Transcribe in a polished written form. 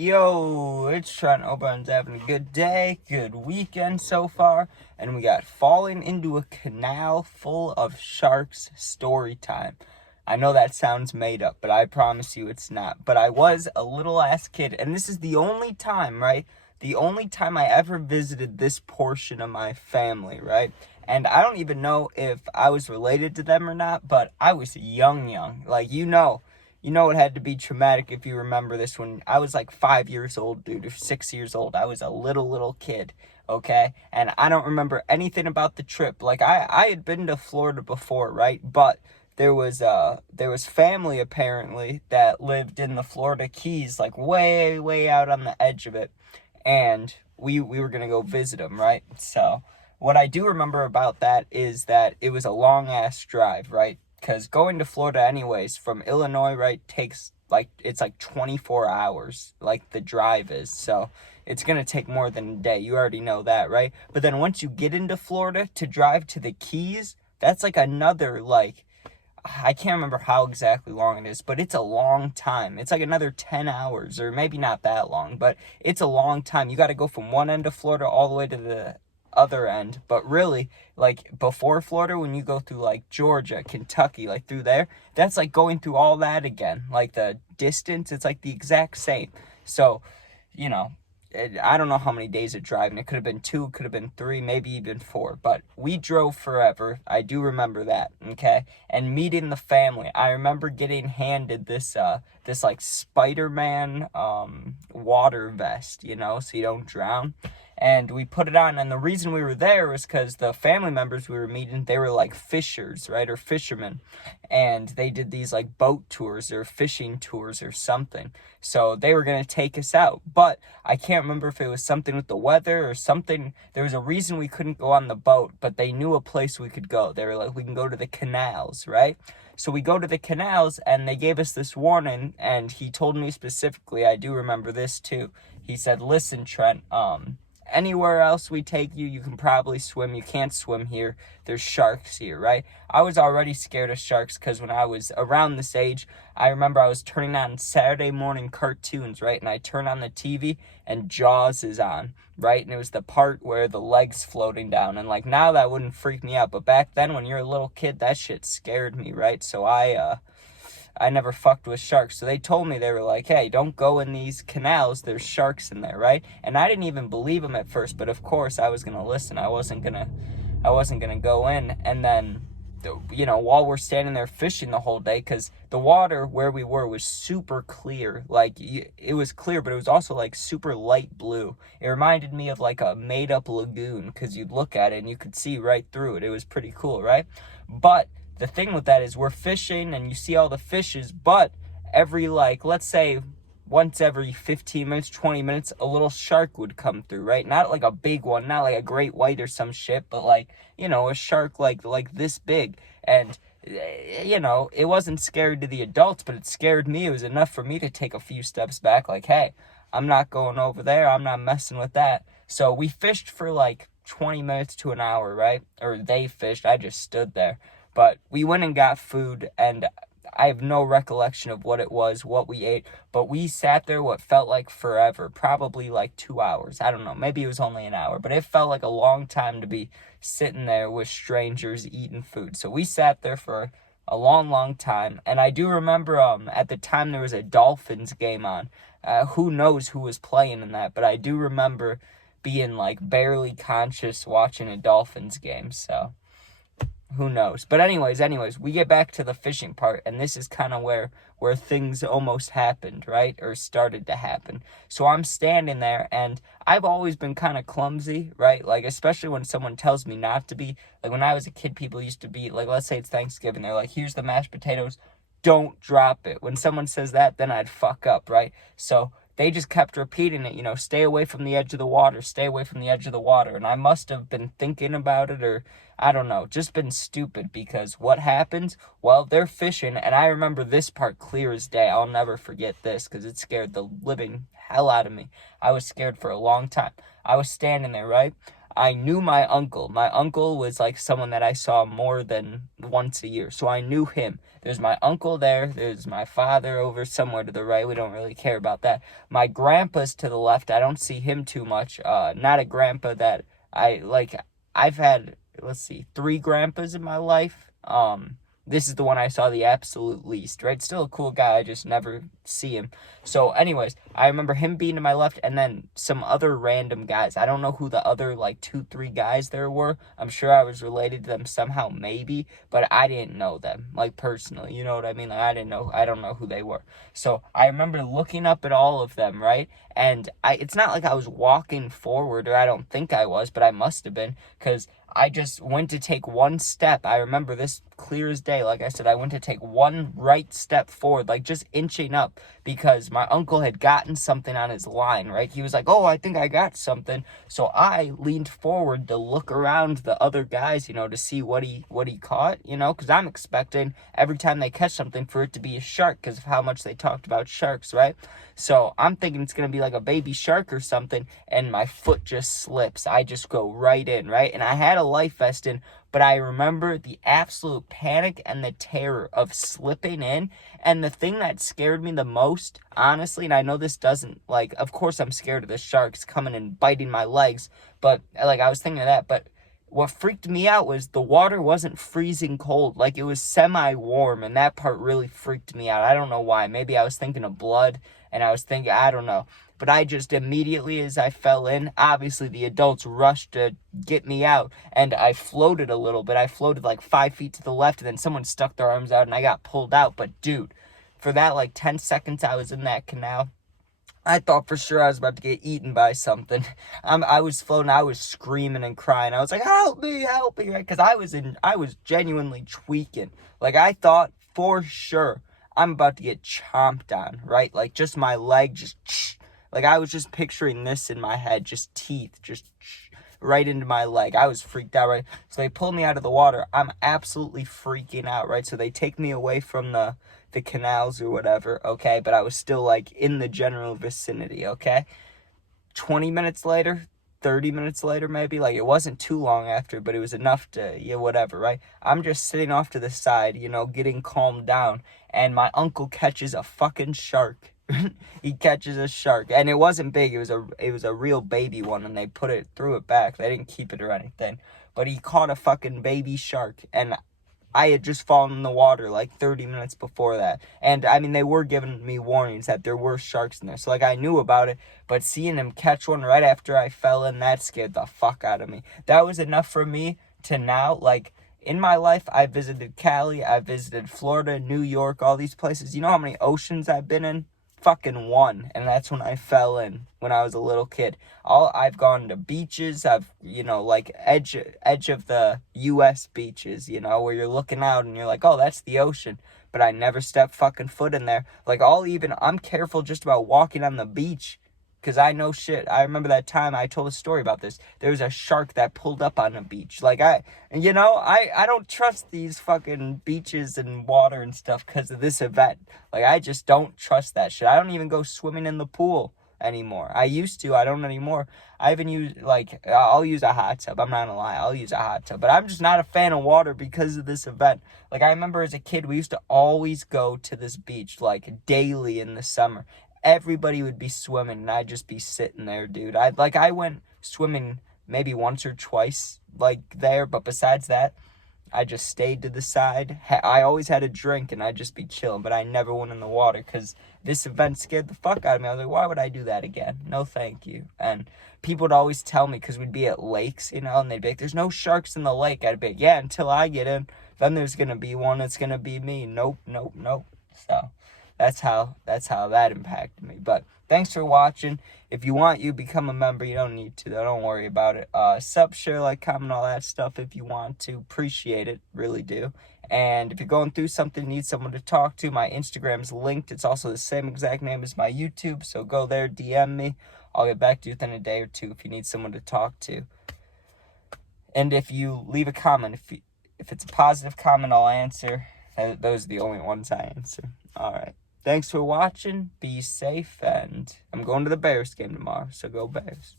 Yo, it's Trent. Hope everyone's having a good day, good weekend so far, and we got falling into a canal full of sharks story time. I know that sounds made up, but I promise you it's not. But I was a little ass kid, and this is the only time, right? The only time I ever visited this portion of my family, right? And I don't even know if I was related to them or not, but I was young. Like, it had to be traumatic if you remember this when I was like 5 years old, dude, or 6 years old. I was a little kid, okay? And I don't remember anything about the trip. Like, I had been to Florida before, right? But there was family apparently that lived in the Florida Keys, like way out on the edge of it. And we were gonna go visit them, right? So what I do remember about that is that it was a long ass drive, right? Because going to Florida anyways from Illinois, right, takes it's like 24 hours, like the drive is. So it's going to take more than a day. You already know that, right? But then once you get into Florida to drive to the Keys, that's like another, like, I can't remember how exactly long it is, but it's a long time. It's like another 10 hours, or maybe not that long, but it's a long time. You got to go from one end of Florida all the way to the other end. But really, like before Florida, when you go through like Georgia, Kentucky, like through there, that's like going through all that again. Like the distance, it's like the exact same. So, you know, I don't know how many days of driving. It could have been 2, could have been 3, maybe even 4. But we drove forever. I do remember that, okay? And meeting the family. I remember getting handed this like Spider-Man water vest, so you don't drown. And we put it on, and the reason we were there was because the family members we were meeting, they were like fishers, right, or fishermen, and they did these like boat tours or fishing tours or something. So they were going to take us out, but I can't remember if it was something with the weather or something. There was a reason we couldn't go on the boat, but they knew a place we could go. They were like, we can go to the canals, right? So we go to the canals, and they gave us this warning, and he told me specifically, I do remember this too. He said, listen, Trent, anywhere else we take you, you can probably swim. You can't swim here. There's sharks here, right? I was already scared of sharks because when I was around this age, I remember I was turning on Saturday morning cartoons, right? And I turn on the TV and Jaws is on, right? And it was the part where the leg's floating down. And like now that wouldn't freak me out. But back then when you're a little kid, that shit scared me, right? So I never fucked with sharks. So they told me, they were like, hey, don't go in these canals. There's sharks in there, right? And I didn't even believe them at first, but of course I was going to listen. I wasn't going to go in. And then, while we're standing there fishing the whole day, because the water where we were was super clear. Like, it was clear, but it was also like super light blue. It reminded me of like a made up lagoon, because you'd look at it and you could see right through it. It was pretty cool, right? But the thing with that is we're fishing and you see all the fishes, but every, like, let's say once every 15 minutes, 20 minutes, a little shark would come through, right? Not like a big one, not like a great white or some shit, but like, a shark like this big. And, it wasn't scary to the adults, but it scared me. It was enough for me to take a few steps back, like, hey, I'm not going over there. I'm not messing with that. So we fished for like 20 minutes to an hour, right? Or they fished. I just stood there. But we went and got food, and I have no recollection of what it was, what we ate. But we sat there what felt like forever, probably like 2 hours. I don't know. Maybe it was only an hour, but it felt like a long time to be sitting there with strangers eating food. So we sat there for a long time. And I do remember at the time there was a Dolphins game on. Who knows who was playing in that, but I do remember being like barely conscious watching a Dolphins game. So who knows? But anyways, we get back to the fishing part, and this is kind of where things almost happened, right? Or started to happen. So I'm standing there, and I've always been kind of clumsy, right? Like, especially when someone tells me not to be. Like, when I was a kid, people used to be, like, let's say it's Thanksgiving. They're like, here's the mashed potatoes. Don't drop it. When someone says that, then I'd fuck up, right? So they just kept repeating it, stay away from the edge of the water, stay away from the edge of the water. And I must have been thinking about it, or I don't know, just been stupid, because what happens? Well, they're fishing, and I remember this part clear as day. I'll never forget this, because it scared the living hell out of me. I was scared for a long time. I was standing there, right? I knew my uncle. My uncle was like someone that I saw more than once a year. So I knew him. There's my uncle there. There's my father over somewhere to the right. We don't really care about that. My grandpa's to the left. I don't see him too much. Not a grandpa that I like. I've had, let's see, 3 grandpas in my life. This is the one I saw the absolute least, right? Still a cool guy, I just never see him. So anyways, I remember him being to my left, and then some other random guys. I don't know who the other, like, 2, 3 guys there were. I'm sure I was related to them somehow, maybe, but I didn't know them, like, personally. You know what I mean? Like, I don't know who they were. So I remember looking up at all of them, right? And it's not like I was walking forward, or I don't think I was, but I must have been, because I just went to take one step. I remember this clear as day. Like I said, I went to take one right step forward, like just inching up, because my uncle had gotten something on his line, right? He was like, oh, I think I got something. So I leaned forward to look around the other guys, to see what he caught, because I'm expecting every time they catch something for it to be a shark because of how much they talked about sharks, right? So I'm thinking it's going to be like a baby shark or something, and my foot just slips. I just go right in, right? And I had a life vest in, but I remember the absolute panic and the terror of slipping in. And the thing that scared me the most, honestly, and I know this doesn't, like, of course I'm scared of the sharks coming and biting my legs, but, like, I was thinking of that, but what freaked me out was the water wasn't freezing cold. Like, it was semi-warm, and that part really freaked me out. I don't know why. Maybe I was thinking of blood, and I was thinking, I don't know. But I just immediately, as I fell in, obviously the adults rushed to get me out, and I floated a little bit. I floated like 5 feet to the left, and then someone stuck their arms out, and I got pulled out. But, dude, for that, like, 10 seconds I was in that canal, I thought for sure I was about to get eaten by something. I was floating, I was screaming and crying. I was like, help me, right? Because I was genuinely tweaking. Like, I thought for sure I'm about to get chomped on, right? Like, just my leg, like, I was just picturing this in my head, just teeth, just right into my leg. I was freaked out, right? So they pulled me out of the water. I'm absolutely freaking out, right? So they take me away from the canals or whatever, okay? But I was still, like, in the general vicinity, okay? 20 minutes later, 30 minutes later, maybe, like, it wasn't too long after, but it was enough to, whatever, right? I'm just sitting off to the side, getting calmed down, and my uncle catches a fucking shark. He catches a shark, and it wasn't big. It was a real baby one, and they threw it back. They didn't keep it or anything, but he caught a fucking baby shark, and I had just fallen in the water like 30 minutes before that. And, I mean, they were giving me warnings that there were sharks in there. So, like, I knew about it. But seeing him catch one right after I fell in, that scared the fuck out of me. That was enough for me to now, like, in my life, I visited Cali. I visited Florida, New York, all these places. You know how many oceans I've been in? Fucking one. And that's when I fell in when I was a little kid. I've gone to beaches. I've, like edge of the U.S. beaches, where you're looking out and you're like, oh, that's the ocean. But I never stepped fucking foot in there. Like, I'm careful just about walking on the beach, because I know shit. I remember that time I told a story about this. There was a shark that pulled up on a beach. Like, I don't trust these fucking beaches and water and stuff because of this event. Like, I just don't trust that shit. I don't even go swimming in the pool anymore. I used to. I don't anymore. I even use, like, I'll use a hot tub. I'm not gonna lie. I'll use a hot tub. But I'm just not a fan of water because of this event. Like, I remember as a kid, we used to always go to this beach, like, daily in the summer. Everybody would be swimming, and I'd just be sitting there, dude. I went swimming maybe once or twice, like, there, but besides that, I just stayed to the side. I always had a drink, and I'd just be chilling, but I never went in the water, because this event scared the fuck out of me. I was like, why would I do that again? No, thank you. And people would always tell me, because we'd be at lakes, and they'd be like, there's no sharks in the lake. I'd be like, yeah, until I get in, then there's gonna be one. It's gonna be me. Nope. So that's how that impacted me. But thanks for watching. If you want, you become a member. You don't need to, though. Don't worry about it. Sub, share, like, comment, all that stuff if you want to. Appreciate it. Really do. And if you're going through something, need someone to talk to, my Instagram's linked. It's also the same exact name as my YouTube. So go there, DM me. I'll get back to you within a day or two if you need someone to talk to. And if you leave a comment, if it's a positive comment, I'll answer. Those are the only ones I answer. All right. Thanks for watching. Be safe, and I'm going to the Bears game tomorrow, so go Bears.